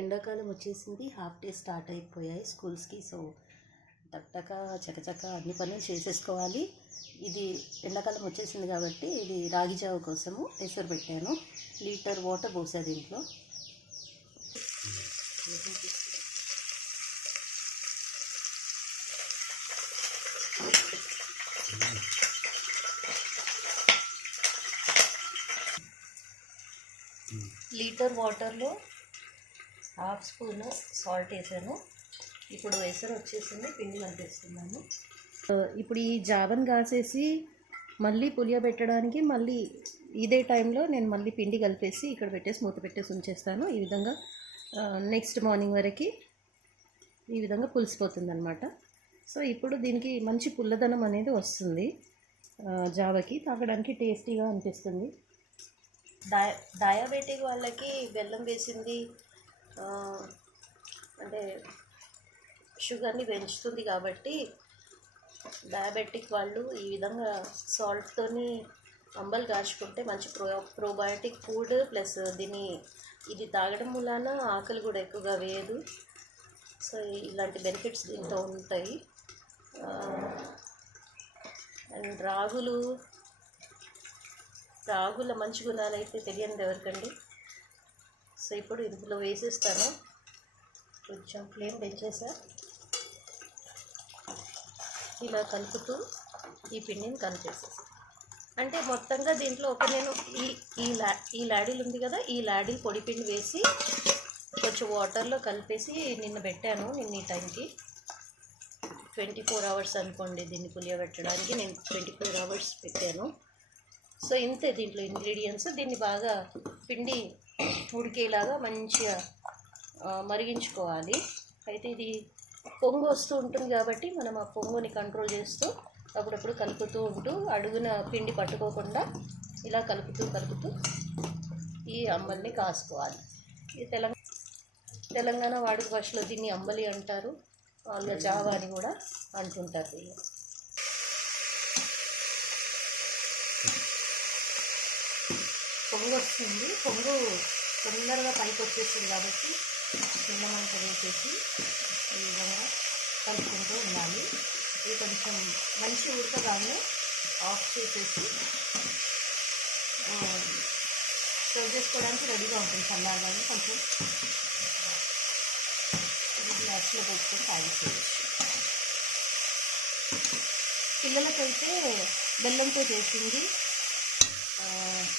ఎండాకాలం వచ్చేసింది. Half day start అయిపోయాయి స్కూల్స్కి. సో టక్టక చకచక అన్ని పనులు చేసేసుకోవాలి. ఇది ఎండాకాలం వచ్చేసింది కాబట్టి ఇది రాగి జావ కోసము ఎసరు పెట్టాను. లీటర్ వాటర్ పోసా దీంట్లో. లీటర్ వాటర్లో హాఫ్ స్పూన్ సాల్ట్ వేసాను. ఇప్పుడు ఎసరు వచ్చేసింది, పిండి కలిపేస్తున్నాను. ఇప్పుడు ఈ జావన్ కాసేసి మళ్ళీ పులియబెట్టడానికి మళ్ళీ ఇదే టైంలో నేను మళ్ళీ పిండి కలిపేసి ఇక్కడ పెట్టేసి మూత పెట్టేసి ఉంచేస్తాను. ఈ విధంగా నెక్స్ట్ మార్నింగ్ వరకు ఈ విధంగా పులిసిపోతుంది అనమాట. సో ఇప్పుడు దీనికి మంచి పుల్లదనం అనేది వస్తుంది. జావకి తాగడానికి టేస్టీగా అనిపిస్తుంది. డయాబెటిక్ వాళ్ళకి బెల్లం వేసింది అంటే షుగర్ని పెంచుతుంది కాబట్టి డయాబెటిక్ వాళ్ళు ఈ విధంగా సాల్ట్తోని అంబలు కాచుకుంటే మంచి ప్రోబయోటిక్ ఫుడ్ ప్లస్ ఇది తాగడం వలన ఆకలి కూడా ఎక్కువగా వేయదు. సో ఇలాంటి బెనిఫిట్స్ దీంట్లో ఉంటాయి. అండ్ రాగుల మంచి గుణాలు అయితే తెలియనిది ఎవరికండి. సో ఇప్పుడు ఇందులో వేసేస్తాను. కొంచెం ఫ్లేమ్ పెంచేసా. ఇలా కలుపుతూ ఈ పిండిని కలిపేసేసి అంటే మొత్తంగా దీంట్లో నేను ఈ లాడీలు ఉంది కదా, ఈ లాడీలు పొడి పిండి వేసి కొంచెం వాటర్లో కలిపేసి నిన్న పెట్టాను. నిన్న ఈ టైంకి 24 hours అనుకోండి. దీన్ని పులియబెట్టడానికి నేను 24 hours పెట్టాను. సో ఇంతే దీంట్లో ఇంగ్రీడియంట్స్. దీన్ని బాగా పిండి ఉడికేలాగా మంచిగా మరిగించుకోవాలి. అయితే ఇది పొంగు వస్తూ ఉంటుంది కాబట్టి మనం ఆ పొంగుని కంట్రోల్ చేస్తూ అప్పుడప్పుడు కలుపుతూ ఉంటూ అడుగున పిండి పట్టుకోకుండా ఇలా కలుపుతూ ఈ అంబలిని కాసుకోవాలి. ఈ తెలంగాణ వాడుక భాషలో దీన్ని అంబలి అంటారు. వాళ్ళ జావా అని కూడా అంటుంటారు. దీన్ని పొంగు వస్తుంది. పొంగు తొందరగా పైకి వచ్చేస్తుంది కాబట్టి చిన్న మంట వేసేసి ఈ విధంగా కలుపుకుంటూ ఉండాలి. ఇది కొంచెం మంచి ఉడకగానే ఆఫ్ చేసేసి సర్వ్ చేసుకోవడానికి రెడీగా ఉంటుంది. చల్లారగానే కొంచెం గ్లాస్లో పెట్టుకొని తాగేసేయచ్చు. పిల్లలకైతే బెల్లంతో చేసింది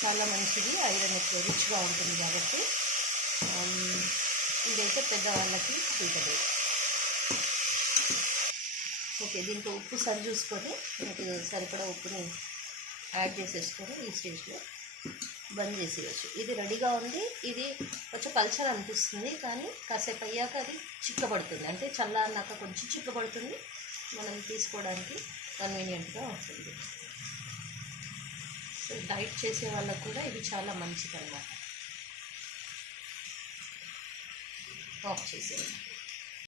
చాలా మంచిది. ఐరన్ ఎక్కువ రిచ్గా ఉంటుంది కాబట్టి ఇదైతే పెద్దవాళ్ళకి సూటబుల్. ఓకే, దీంట్లో ఉప్పు సరి చూసుకొని మీకు సరిపడా ఉప్పుని యాడ్ చేసేసుకొని ఈ స్టేజ్లో బంద్ చేసేయచ్చు. ఇది రెడీగా ఉంది. ఇది కొంచెం పల్చగా అనిపిస్తుంది కానీ కాసేపు అయ్యాక అది చిక్కబడుతుంది. అంటే చల్లారినాక కొంచెం చిక్కబడుతుంది. మనం తీసుకోవడానికి కన్వీనియంట్గా ఉంటుంది. సో డైట్ చేసే వాళ్ళకు కూడా ఇది చాలా మంచిది అన్నమాట. ఆఫ్ చేసేయండి.